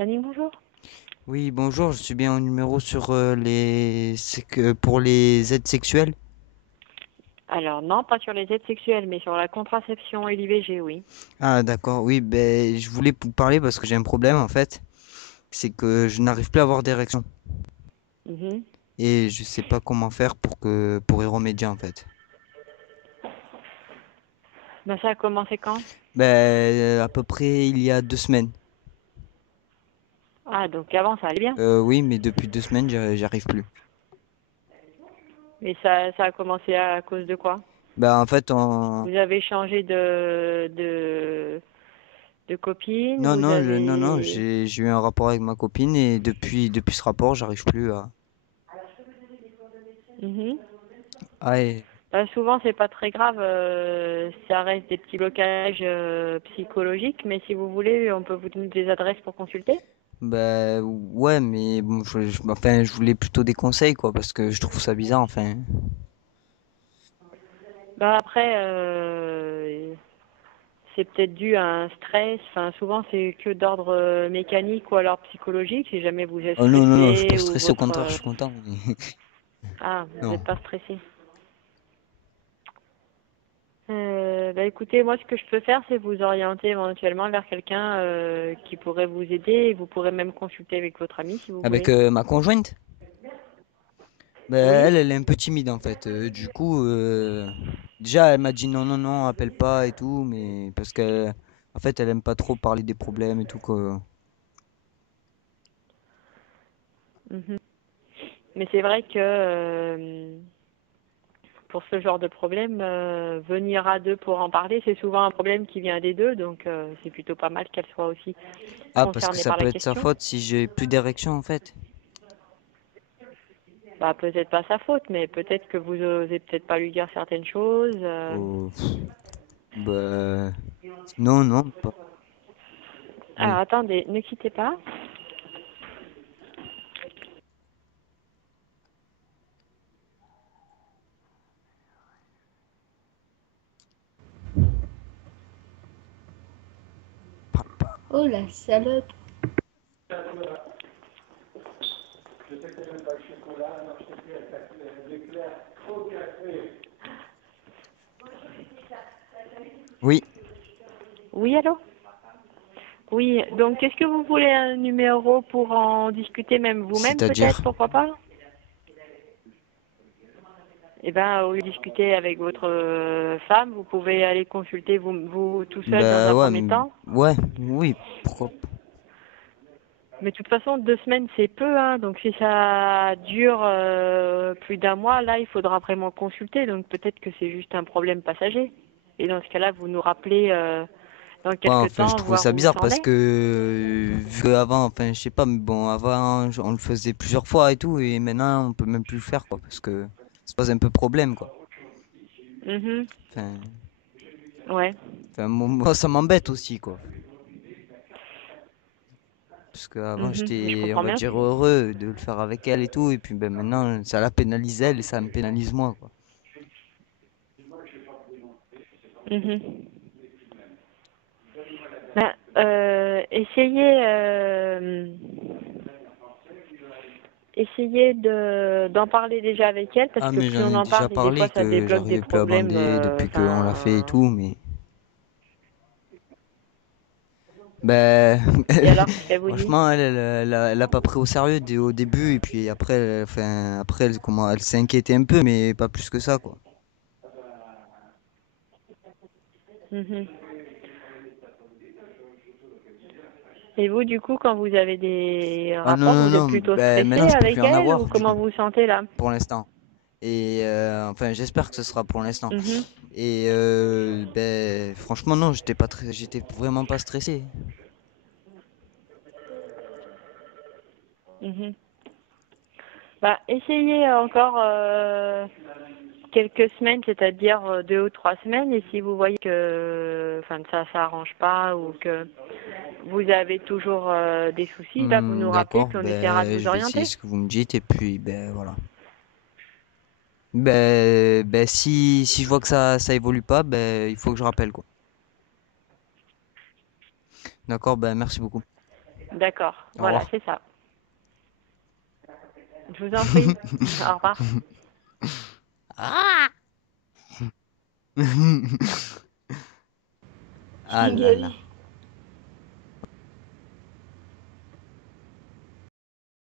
Fanny, bonjour. Oui, bonjour, je suis bien au numéro sur c'est que pour les aides sexuelles. Alors, non, pas sur les aides sexuelles, mais sur la contraception et l'IVG, oui. Ah, d'accord, oui, ben je voulais vous parler parce que j'ai un problème en fait, c'est que je n'arrive plus à avoir d'érection Mhm. et je sais pas comment faire pour y remédier en fait. Ben, ça a commencé quand? Ben à peu près il y a 2 semaines. Ah, donc avant, ça allait bien. Oui, mais depuis 2 semaines, j'y arrive plus. Mais ça a commencé à cause de quoi? Ben en fait, en... Vous avez changé de copine, non, vous non, non, non, avez... j'ai eu un rapport avec ma copine et depuis ce rapport, j'arrive plus à... Mhm. Ah, et- Ben, souvent, c'est pas très grave, ça reste des petits blocages psychologiques, mais si vous voulez, on peut vous donner des adresses pour consulter. Bah ouais, mais bon, enfin, je voulais plutôt des conseils, quoi, parce que je trouve ça bizarre, enfin. Ben, après, c'est peut-être dû à un stress. Enfin, souvent, c'est que d'ordre mécanique ou alors psychologique. Si jamais vous êtes Oh non, non, non, je suis pas stressé ou stressé, au votre... contraire, je suis content. Ah, vous Non. n'êtes pas stressé. Bah écoutez, moi, ce que je peux faire, c'est vous orienter éventuellement vers quelqu'un qui pourrait vous aider. Et vous pourrez même consulter avec votre ami si vous Avec voulez. ma conjointe, bah, Oui. elle est un peu timide, en fait. Du coup, déjà, elle m'a dit non, non, non, appelle pas et tout, mais parce que, en fait, elle aime pas trop parler des problèmes et tout, quoi. Mhm. Mais c'est vrai que pour ce genre de problème, venir à deux pour en parler, c'est souvent un problème qui vient des deux. Donc, c'est plutôt pas mal qu'elle soit aussi Ah, parce que concernée ça par peut la être sa question. faute si j'ai plus d'érection, en fait. Bah, peut-être pas sa faute, mais peut-être que vous osez peut-être pas lui dire certaines choses. Oh, bah, non, non, pas. Alors, Oui. attendez, ne quittez pas. Oh la salope. Oui, Oui, allô? Oui, donc est-ce que vous voulez un numéro pour en discuter même vous-même peut-être, c'est-à-dire. pourquoi pas? Eh bien, au lieu de discuter avec votre femme, vous pouvez aller consulter vous tout seul dans Bah un ouais, premier temps. ouais, oui, pourquoi pas. Mais de toute façon, 2 semaines, c'est peu, hein. Donc si ça dure plus d'un mois, là, il faudra vraiment consulter. Donc peut-être que c'est juste un problème passager. Et dans ce cas-là, vous nous rappelez dans Ouais, quelques enfin, je temps, trouvais voir ça où bizarre ça en parce est. que vu qu'avant, enfin, je sais pas, mais bon, avant, on le faisait plusieurs fois et tout, et maintenant, on peut même plus le faire, quoi, parce que ça pose un peu problème, quoi. Mhm. Enfin, Ouais. moi, ça m'embête aussi, quoi. Parce qu'avant, Mhm. Je j'étais, on comprends va bien. dire, heureux de le faire avec elle et tout, et puis ben, maintenant, ça la pénalise elle et ça me pénalise moi, quoi. Mhm. Ben, essayez d'en parler déjà avec elle parce Ah, que mais plus j'en on ai en déjà parle et des fois parlé ça que débloque des j'arrivais plus à problèmes. bander depuis qu'on l'a fait et Enfin, tout, mais. Ben, et alors, qu'est-ce qu'elle vous dit? franchement, elle a pas pris au sérieux au début, et puis après, enfin, après, elle s'est inquiétée un peu, mais pas plus que ça, quoi. Mhm. Et vous, du coup, quand vous avez des Ah non, rapports, non, vous êtes non, plutôt ben stressé maintenant je peux plus avec en elle ou avoir, du comment coup, vous vous sentez là? pour l'instant. Et enfin, j'espère que ce sera pour l'instant. Mhm. Et ben, franchement, non, j'étais vraiment pas stressé. Mhm. Bah, essayez encore quelques semaines, c'est-à-dire 2 ou 3 semaines, et si vous voyez que enfin, ça arrange pas ou que vous avez toujours des soucis, là vous nous rappelez D'accord, puis on essaiera de ben, vous je vais essayer orienter. ce que vous me dites, et puis, ben, voilà. Ben, si je vois que ça évolue pas, ben, il faut que je rappelle, quoi. D'accord, ben, merci beaucoup. D'accord, Au voilà, revoir. c'est ça. Je vous en prie. Au revoir. Ah Ah là là. Engueulé.